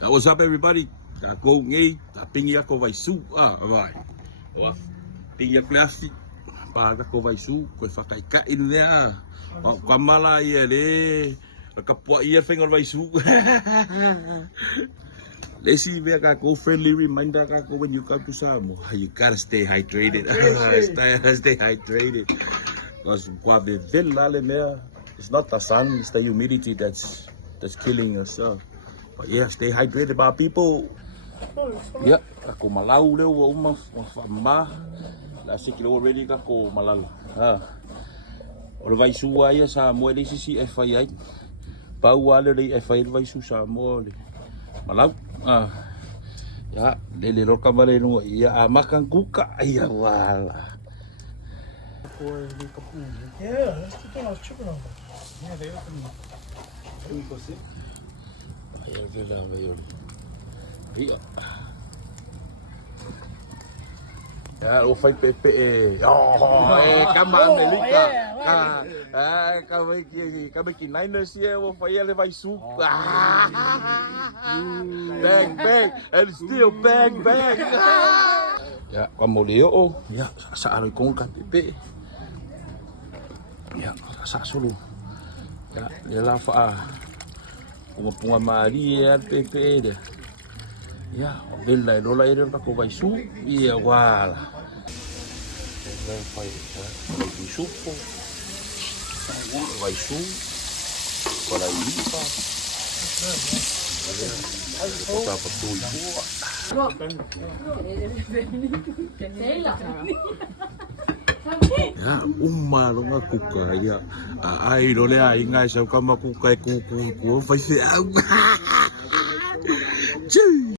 What's up, everybody? Ako ngay, tapingi ako vai su. Vai. Pingi ako klasi. Para ako vai su, ko whakaikain lea. Kamala ia le. Kapua ia whengar vai su. Let's see if I go friendly reminder when you come to Samoa. You gotta stay hydrated. Stay hydrated. Because it's not the sun, it's the humidity that's killing us. But yeah, stay hydrated, my people. Yeah, ako malau leo wa uma la sikilo already kako malala. Ora vai sua ia sa mo le sisi FI. Pau ale le FI vai su sa mo le. Malau. Ya, le roka mare no ia makan kuka ia wala. Yeah, that's the thing I was tripping on. Yeah, they open me. Let me go sit. Ayan sila ngayon. Iya. Ya, ufay pepe eh. Kama Amerika. Kami Niners ya, ufay ele vai su. Bang bang and still bang bang. Ya, kamu lihat oh. Ya, sa aroy kong ka pepe. Ya, sa solo. Ya, dia fa. Punga mari ya pepe dia. Ya, bella lola ire ko vai su. Ia wala. Vai su po. Vai su. Para limpa. Kota patuloy po. Ya, umalo nga kukaya. Ay, dole ay nga sa kama kukay kuku. Fai